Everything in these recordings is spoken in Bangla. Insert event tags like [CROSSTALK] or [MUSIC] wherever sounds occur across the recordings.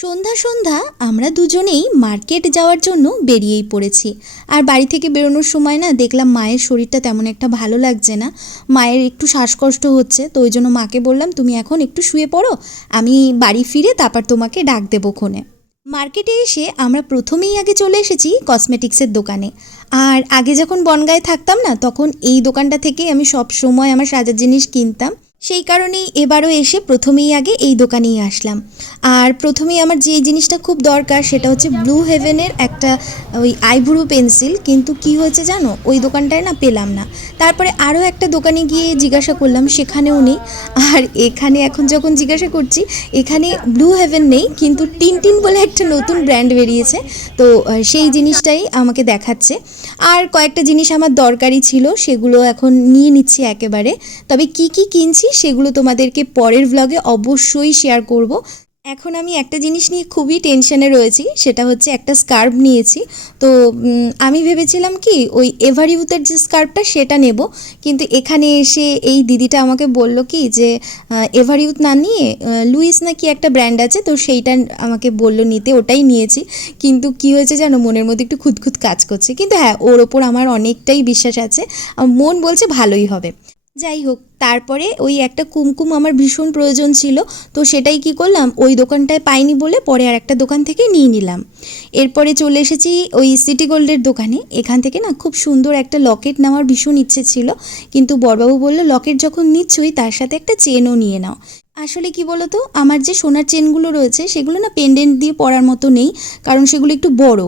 সন্ধ্যা সন্ধ্যা আমরা দুজনেই মার্কেট যাওয়ার জন্য বেরিয়েই পড়েছি। আর বাড়ি থেকে বেরোনোর সময় না দেখলাম মায়ের শরীরটা তেমন একটা ভালো লাগছে না। মায়ের একটু শ্বাসকষ্ট হচ্ছে, তো ওই জন্য মাকে বললাম, তুমি এখন একটু শুয়ে পড়ো, আমি বাড়ি ফিরে তারপর তোমাকে ডাক দেবো ক্ষণে মার্কেটে এসে আমরা প্রথমেই আগে চলে এসেছি কসমেটিক্সের দোকানে। আর আগে যখন বনগায় থাকতাম না, তখন এই দোকানটা থেকে আমি সব সময় আমার সাজার জিনিস কিনতাম। সেই কারণেই এবারও এসে প্রথমেই আগে এই দোকানেই আসলাম। আর প্রথমেই আমার যে জিনিসটা খুব দরকার সেটা হচ্ছে ব্লু হেভেনের একটা ওই আইব্রো পেন্সিল, কিন্তু কি হয়েছে জানো? ওই দোকানটায় না পেলাম না। তারপরে আরও একটা দোকানে গিয়ে জিজ্ঞাসা করলাম, সেখানেও নেই। আর এখানে এখন যখন জিজ্ঞাসা করছি, এখানে ব্লু হেভেন নেই, কিন্তু টিনটিন বলে একটা নতুন ব্র্যান্ড বেরিয়েছে। তো সেই জিনিসটাই আমাকে দেখাচ্ছে। আর কয়েকটা জিনিস আমার দরকারি ছিল, সেগুলো এখন নিয়ে নিচ্ছি একেবারে। তবে কি কি কিনছি সেগুলো তোমাদেরকে পরের ব্লগে অবশ্যই শেয়ার করব। এখন আমি একটা জিনিস নিয়ে খুবই টেনশনে রয়েছি, সেটা হচ্ছে একটা স্কার্ফ নিয়েছি। তো আমি ভেবেছিলাম কি, ওই এভারিউথের যে স্কার্ফটা সেটা নেব, কিন্তু এখানে এসে এই দিদিটা আমাকে বলল কি যে এভারিউথ না নিয়ে লুইস নাকি একটা ব্র্যান্ড আছে, তো সেইটা আমাকে বলল নিতে, ওটাই নিয়েছি। কিন্তু কি হয়েছে জানো, মনের মধ্যে একটু খুঁতখুত কাজ করছে। কিন্তু হ্যাঁ ওর ওপর আমার অনেকটাই বিশ্বাস আছে মন বলছে ভালোই হবে। যাই হোক তারপরে ওই একটা কুমকুম আমার ভীষণ প্রয়োজন ছিল, তো সেটাই কি করলাম? ওই দোকানটায় পাইনি বলে পরে আর একটা দোকান থেকে নিয়ে নিলাম। এরপরে চলে এসেছি ওই সিটি গোল্ডের দোকানে। এখান থেকে না খুব সুন্দর একটা লকেট নেওয়ার ভীষণ ইচ্ছে ছিল, কিন্তু বড়বাবু বলল, লকেট যখন নিচ্ছই, তার সাথে একটা চেনও নিয়ে নাও। আসলে কি বলতো? আমার যে সোনার চেনগুলো রয়েছে, সেগুলো না পেন্ডেন্ট দিয়ে পরার মতো নেই, কারণ সেগুলো একটু বড়।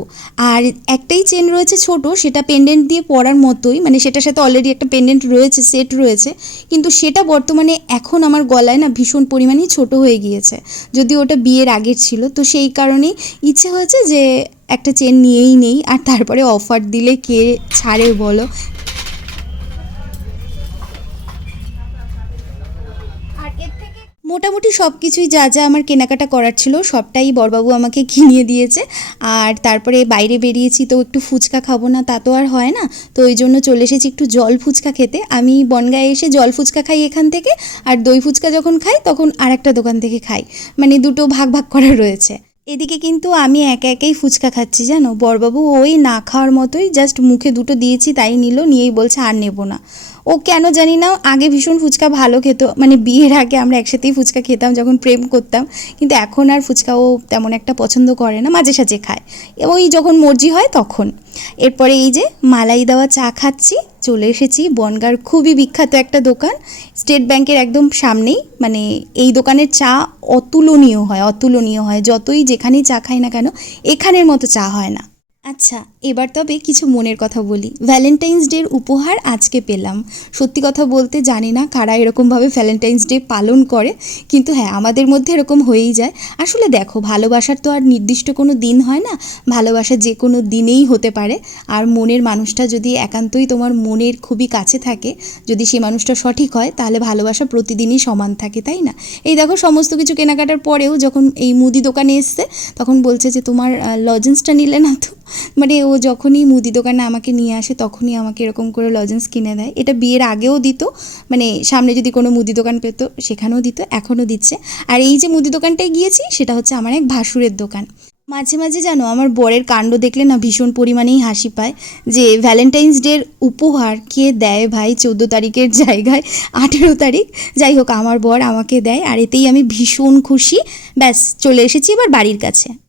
আর একটাই চেন রয়েছে ছোট, সেটা পেন্ডেন্ট দিয়ে পরার মতোই মানে সেটার সাথে অলরেডি একটা পেন্ডেন্ট রয়েছে সেট রয়েছে, কিন্তু সেটা বর্তমানে এখন আমার গলায় না ভীষণ পরিমাণেই ছোট হয়ে গিয়েছে। যদি ওটা বিয়ের আগের ছিল, তো সেই কারণেই ইচ্ছে হয়েছে যে একটা চেন নিয়েই নেই, আর তারপরে অফার দিলে কে ছাড়ে বলো? মোটামুটি সব কিছুই যা যা আমার কেনাকাটা করার ছিল সবটাই বরবাবু আমাকে [LAUGHS] কিনিয়ে দিয়েছে। আর তারপরে বাইরে বেরিয়েছি তো একটু ফুচকা খাব না তা তো আর হয় না। তো ওই জন্য চলে এসেছি একটু জল ফুচকা খেতে। আমি বনগায় এসে জল ফুচকা খাই এখান থেকে আর দই ফুচকা যখন খাই তখন আর একটা দোকান থেকে খাই। মানে দুটো ভাগ ভাগ করা রয়েছে। এদিকে কিন্তু আমি একা একাই ফুচকা খাচ্ছি জানো। বরবাবু ওই না খাওয়ার মতোই জাস্ট মুখে দুটো দিয়েছি তাই নিল, নিয়েই বলছে আর নেব না। ও কেন জানি না, আগে ভীষণ ফুচকা ভালো খেত মানে বিয়ের আগে আমরা একসাথেই ফুচকা খেতাম, যখন প্রেম করতাম। কিন্তু এখন আর ফুচকা ও তেমন একটা পছন্দ করে না, মাঝে সাঝে খায়। ওই যখন মর্জি হয় তখন। এরপরে এই যে মালাই দেওয়া চা খাচ্ছি, চলে এসেছি বনগার খুবই বিখ্যাত একটা দোকান। স্টেট ব্যাংকের একদম সামনেই মানে এই দোকানের চা অতুলনীয় হয় অতুলনীয় হয়। যতই যেখানেই চা খাই না কেন, এখানের মতো চা হয় না। আচ্ছা এবার তবে কিছু মনের কথা বলি। ভ্যালেন্টাইন্স ডের উপহার আজকে পেলাম। সত্যি কথা বলতে জানি না কারা এরকমভাবে ভ্যালেন্টাইন্স ডে পালন করে, কিন্তু হ্যাঁ আমাদের মধ্যে এরকম হয়েই যায়। আসলে দেখো, ভালোবাসার তো আর নির্দিষ্ট কোনো দিন হয় না, ভালোবাসা যে কোনো দিনেই হতে পারে। আর মনের মানুষটা যদি একান্তই তোমার মনের খুবই কাছে থাকে, যদি সে মানুষটা সঠিক হয়, তাহলে ভালোবাসা প্রতিদিনই সমান থাকে, তাই না? এই দেখো, সমস্ত কিছু কেনাকাটার পরেও যখন এই মুদি দোকানে এসছে, তখন বলছে যে তোমার লজেন্সটা নিলে না তো? মানে ও যখনই মুদি দোকানে আমাকে নিয়ে আসে, তখনই আমাকে এরকম করে লজেন্স কিনে দেয়। এটা বিয়ের আগেও দিত মানে সামনে যদি কোনো মুদি দোকান পেত, সেখানেও দিত, এখনও দিচ্ছে। আর এই যে মুদি দোকানটায় গিয়েছি, সেটা হচ্ছে আমার এক ভাসুরের দোকান। মাঝে মাঝে জানো, আমার বরের কাণ্ড দেখলে না ভীষণ পরিমাণেই হাসি পায় যে ভ্যালেন্টাইন্স ডের উপহার কে দেয় ভাই চোদ্দ তারিখের জায়গায়? আঠেরো তারিখ? যাই হোক, আমার বর আমাকে দেয় আর এতেই আমি ভীষণ খুশি। ব্যাস, চলে এসেছি এবার বাড়ির কাছে।